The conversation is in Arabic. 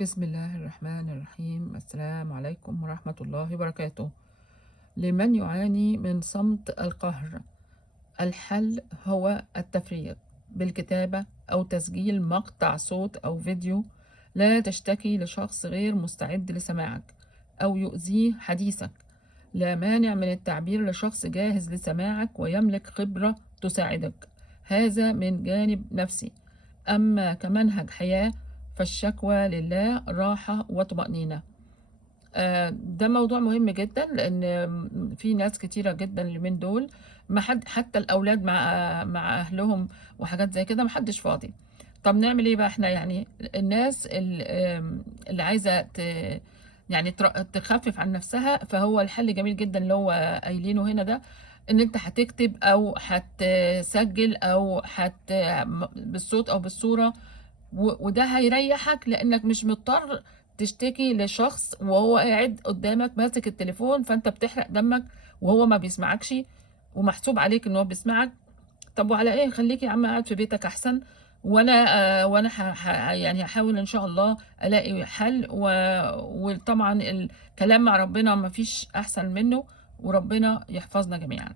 بسم الله الرحمن الرحيم. السلام عليكم ورحمة الله وبركاته. لمن يعاني من صمت القهر، الحل هو التفريغ بالكتابة أو تسجيل مقطع صوت أو فيديو. لا تشتكي لشخص غير مستعد لسماعك أو يؤذيه حديثك. لا مانع من التعبير لشخص جاهز لسماعك ويملك خبرة تساعدك. هذا من جانب نفسي. أما كمنهج حياة فالشكوى لله راحة وطمأنينة. ده موضوع مهم جدا، لأن في ناس كتيرة جدا اليومين دول ما حد، حتى الأولاد مع أهلهم وحاجات زي كده، محدش فاضي. طب نعمل إيه بقى إحنا؟ يعني الناس اللي عايزة يعني تخفف عن نفسها، فهو الحل جميل جدا اللي هو قايلينه هنا ده، إن أنت هتكتب أو هتسجل أو بالصوت أو بالصورة. وده هيريحك لانك مش مضطر تشتكي لشخص وهو قاعد قدامك ماسك التليفون، فانت بتحرق دمك وهو ما بيسمعكش ومحسوب عليك ان هو بيسمعك. طب وعلى ايه؟ خليك يا عم قاعد في بيتك احسن. وانا وانا يعني هحاول ان شاء الله الاقي حل وطبعا الكلام مع ربنا ما فيش احسن منه، وربنا يحفظنا جميعا.